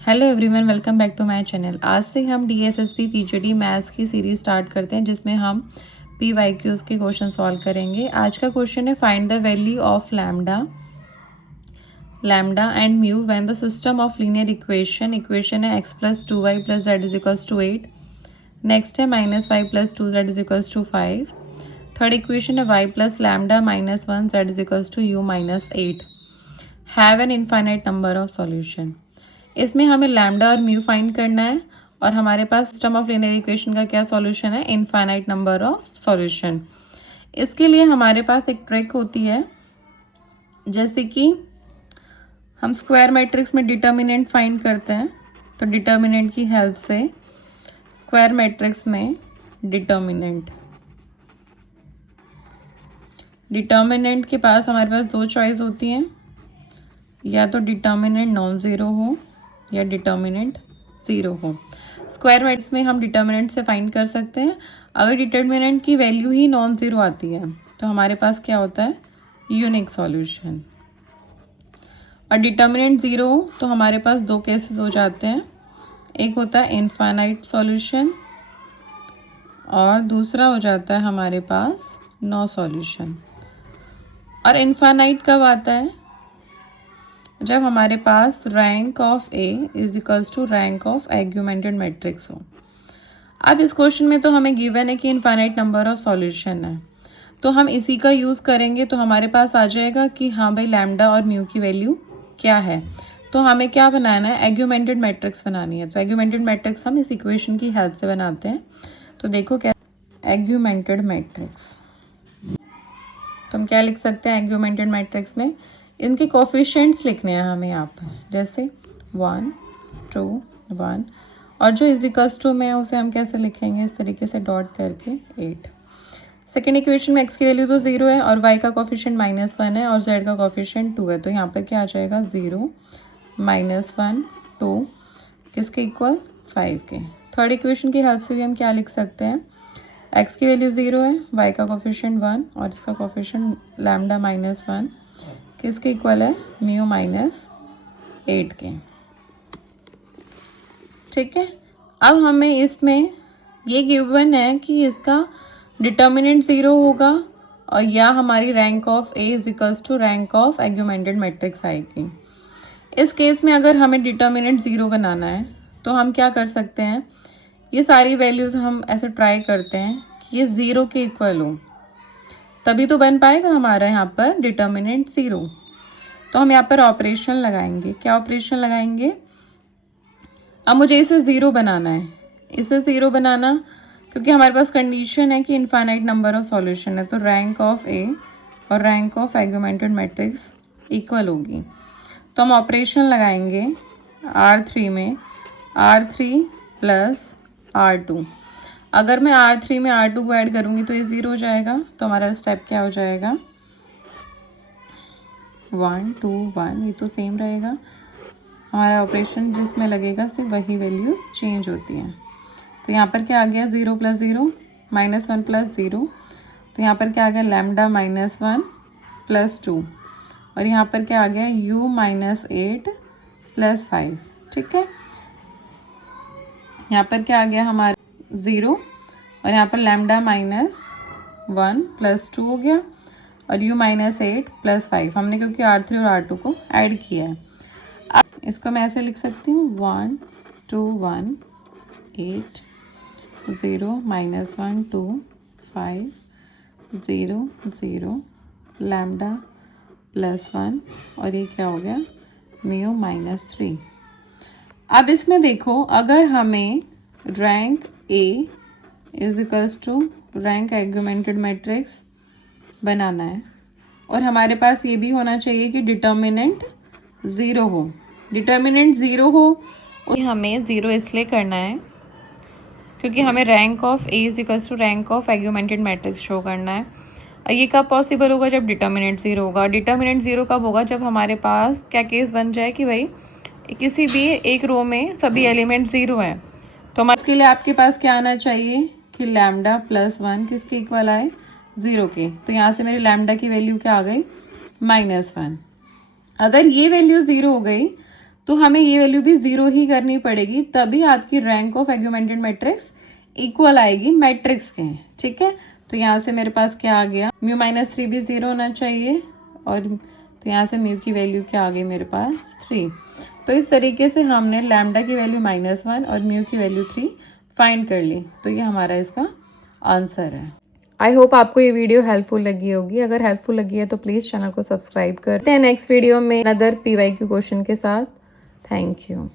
Hello everyone, welcome back to my channel. आज से हम DSSP PGD मैथ्स की सीरीज स्टार्ट करते हैं जिसमें हम PYQs के क्वेश्चन सॉल्व करेंगे। आज का क्वेश्चन है find the value of lambda and mu when the system of linear equation है x + 2y + z = 8। नेक्स्ट है -y + 2z = 5। थर्ड इक्वेशन है y + lambda -1 z = u - 8। Have an infinite number of solution. इसमें हमें lambda और mu find करना है और हमारे पास सिस्टम ऑफ लीनियर इक्वेशन का क्या सॉल्यूशन है, इनफाइनाइट नंबर ऑफ सॉल्यूशन। इसके लिए हमारे पास एक ट्रिक होती है, जैसे कि हम स्क्वायर मैट्रिक्स में डिटर्मिनेंट फाइंड करते हैं। तो डिटर्मिनेंट की हेल्प से स्क्वायर मैट्रिक्स में डिटर्मिनेंट के पास हमारे पास दो चॉइस होती हैं, या तो डिटर्मिनेंट नॉन ज़ीरो हो या डिटर्मिनेंट ज़ीरो हो। स्क्वायर मैट्रिक्स में हम डिटर्मिनेंट से फाइंड कर सकते हैं। अगर डिटर्मिनेंट की वैल्यू ही नॉन ज़ीरो आती है तो हमारे पास क्या होता है, यूनिक सॉल्यूशन। और डिटर्मिनेंट ज़ीरो हो तो हमारे पास दो केसेस हो जाते हैं, एक होता है इनफाइनाइट सॉल्यूशन और दूसरा हो जाता है हमारे पास नो सॉल्यूशन। और इनफाइनाइट कब आता है, जब हमारे पास rank of A = rank of augmented matrix हो। अब इस क्वेश्चन में तो हमें गिवन है कि इनफाइनाइट नंबर ऑफ सॉल्यूशन है, तो हम इसी का यूज़ करेंगे। तो हमारे पास आ जाएगा कि हाँ भाई, लैम्डा और म्यू की वैल्यू क्या है। तो हमें क्या बनाना है, आर्गुमेंटेड मैट्रिक्स बनानी है। तो आर्गुमेंटेड मैट्रिक्स हम इस इक्वेशन की हेल्प से बनाते हैं। तो देखो क्या आर्गुमेंटेड मैट्रिक्स, तो हम क्या लिख सकते हैं आर्गुमेंटेड मैट्रिक्स में, इनके कोफिशिएंट्स लिखने हैं हमें यहाँ पर, जैसे 1 2 1, और जो इजिकल्स टू में है उसे हम कैसे लिखेंगे, इस तरीके से डॉट करके 8। सेकेंड इक्वेशन में x की वैल्यू तो 0 है और y का कोफिशिएंट -1 है और z का कोफिशिएंट 2 है। तो यहाँ पर क्या आ जाएगा, 0 -1 2 किसके इक्वल, 5 के। थर्ड इक्वेशन की हेल्प से भी हम क्या लिख सकते हैं, x की वैल्यू 0 है, y का कोफिशिएंट 1 और इसका कोफिशिएंट लैम्डा -1 किसके इक्वल है, म्यू -8 के। ठीक है। अब हमें इसमें ये गिवन है कि इसका डिटर्मिनेंट 0 होगा और या हमारी rank of A = rank of augmented matrix आएगी। इस केस में अगर हमें डिटर्मिनेंट 0 बनाना है तो हम क्या कर सकते हैं, ये सारी वैल्यूज़ हम ऐसे ट्राई करते हैं कि ये 0 के इक्वल हो, तभी तो बन पाएगा हमारा यहाँ पर डिटर्मिनेंट 0। तो हम यहाँ पर ऑपरेशन लगाएंगे। क्या ऑपरेशन लगाएंगे, अब मुझे इसे 0 बनाना है, इसे 0 बनाना, क्योंकि हमारे पास कंडीशन है कि इनफाइनाइट नंबर ऑफ सॉल्यूशन है। तो रैंक ऑफ A और rank of augmented matrix equal होगी। तो हम ऑपरेशन लगाएंगे R3 में, R3 + R2। अगर मैं R3 में R2 को ऐड करूँगी तो ये 0 हो जाएगा। तो हमारा स्टेप क्या हो जाएगा, 1 2 1, ये तो सेम रहेगा। हमारा ऑपरेशन जिसमें लगेगा सिर्फ वही वैल्यूज़ चेंज होती हैं। तो यहाँ पर क्या आ गया, 0 + 0 -1 + 0। तो यहाँ पर क्या आ गया, लैम्डा -1 + 2 और यहाँ पर क्या आ गया, u -8 + 5। ठीक है। यहाँ पर क्या आ गया हमारा 0 और यहाँ पर लैम्डा -1 + 2 हो गया और u -8 + 5, हमने क्योंकि R3 और R2 को ऐड किया है। अब इसको मैं ऐसे लिख सकती हूँ, 1 2 1 8 0 -1 2 5 0 0 लैम्डा +1 और ये क्या हो गया, म्यू -3। अब इसमें देखो, अगर हमें rank A = rank augmented matrix बनाना है और हमारे पास ये भी होना चाहिए कि डिटर्मिनेंट 0 हो। डिटर्मिनेंट 0 हो, और हमें 0 इसलिए करना है क्योंकि हमें rank of A = rank of augmented matrix show करना है। और ये कब पॉसिबल होगा, जब डिटर्मिनेंट 0 होगा। डिटर्मिनेंट 0 कब होगा, जब हमारे पास क्या केस बन जाए कि भाई किसी भी एक रो में सभी एलिमेंट 0 हैं। तो इसके लिए आपके पास क्या आना चाहिए कि लैम्डा +1 किसके इक्वल आए, 0 के। तो यहाँ से मेरी लैम्डा की वैल्यू क्या आ गई, -1। अगर ये वैल्यू 0 हो गई तो हमें ये वैल्यू भी 0 ही करनी पड़ेगी, तभी आपकी rank of augmented matrix equal आएगी मैट्रिक्स के। ठीक है, तो यहाँ से मेरे पास क्या आ गया, म्यू माइनस 3 भी 0 होना चाहिए, और तो यहाँ से म्यू की वैल्यू क्या आ गई मेरे पास 3। तो इस तरीके से हमने लैम्डा की वैल्यू -1 और म्यू की वैल्यू 3 फाइंड कर ली। तो ये हमारा इसका आंसर है। आई होप आपको ये वीडियो हेल्पफुल लगी होगी। अगर हेल्पफुल लगी है तो प्लीज़ चैनल को सब्सक्राइब करते हैं नेक्स्ट वीडियो में अनदर PYQ क्वेश्चन के साथ। Thank you.